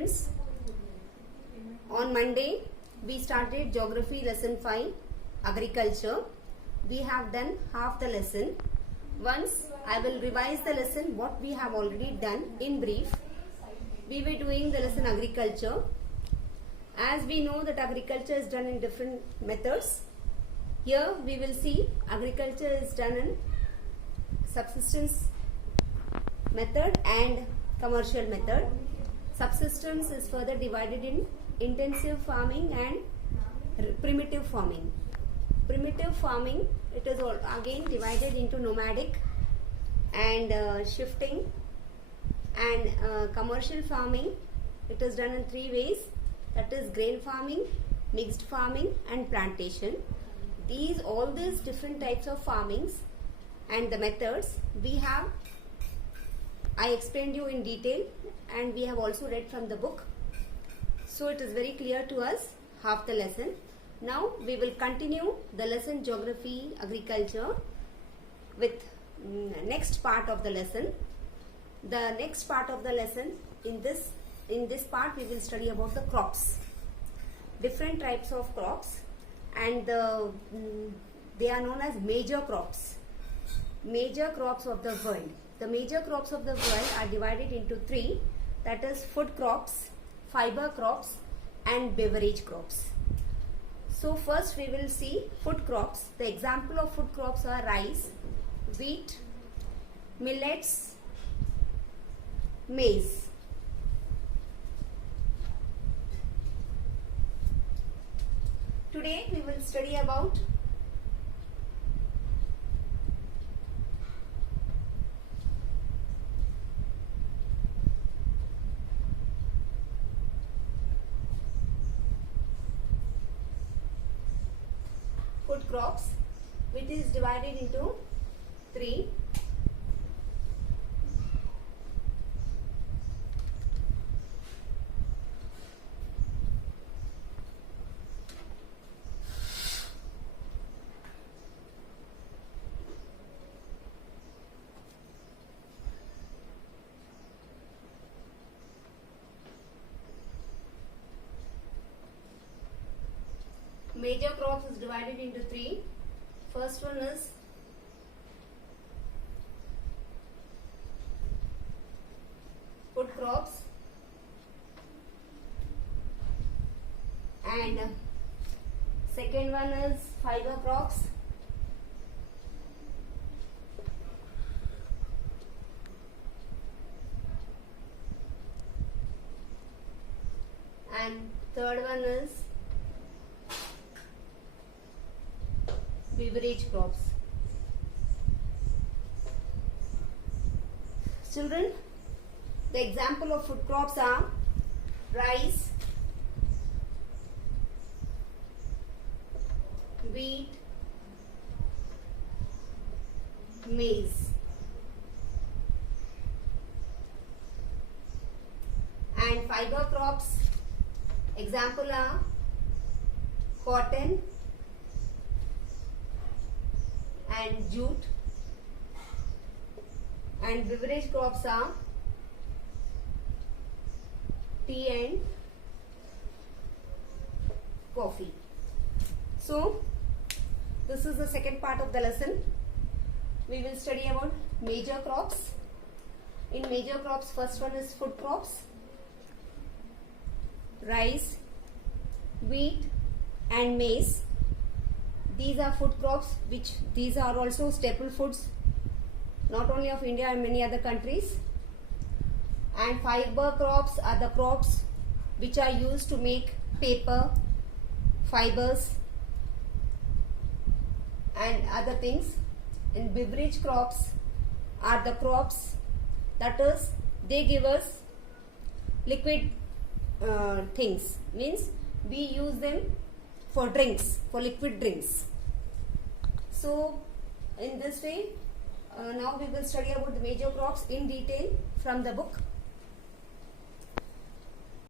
students. On Monday, we started Geography Lesson 5, Agriculture. We have done half the lesson. Once I will revise the lesson, what we have already done in brief. We were doing the lesson Agriculture. As we know that agriculture is done in different methods. Here we will see agriculture is done in subsistence method and commercial method. Subsistence is further divided in intensive farming and primitive farming. Primitive farming, it is all again divided into nomadic and shifting, and commercial farming, it is done in three ways, that is grain farming, mixed farming and plantation. All these different types of farmings and the methods I explained you in detail, and we have also read from the book. So it is very clear to us half the lesson. Now we will continue the lesson Geography Agriculture with next part of the lesson. The next part of the lesson, in this part we will study about the crops, different types of crops, and they are known as major crops. Major crops of the world. The major crops of the world are divided into three, that is food crops, fiber crops and beverage crops. So first we will see food crops. The example of food crops are rice, wheat, millets, maize. Today we will study about food crops, which is divided into three. Major crops is divided into three. First one is food crops, and second one is fiber crops, and third one is beverage crops. Children, the example of food crops are rice, wheat, maize. And fiber crops, example are cotton and jute, and beverage crops are tea and coffee. So this is the second part of the lesson. We will study about major crops. In major crops, first one is food crops, rice, wheat and maize. These are food crops, these are also staple foods, not only of India and many other countries. And fiber crops are the crops which are used to make paper, fibers and other things. And beverage crops are the crops, that is, they give us liquid things, means we use them for drinks, for liquid drinks. So in this way, now we will study about the major crops in detail from the book.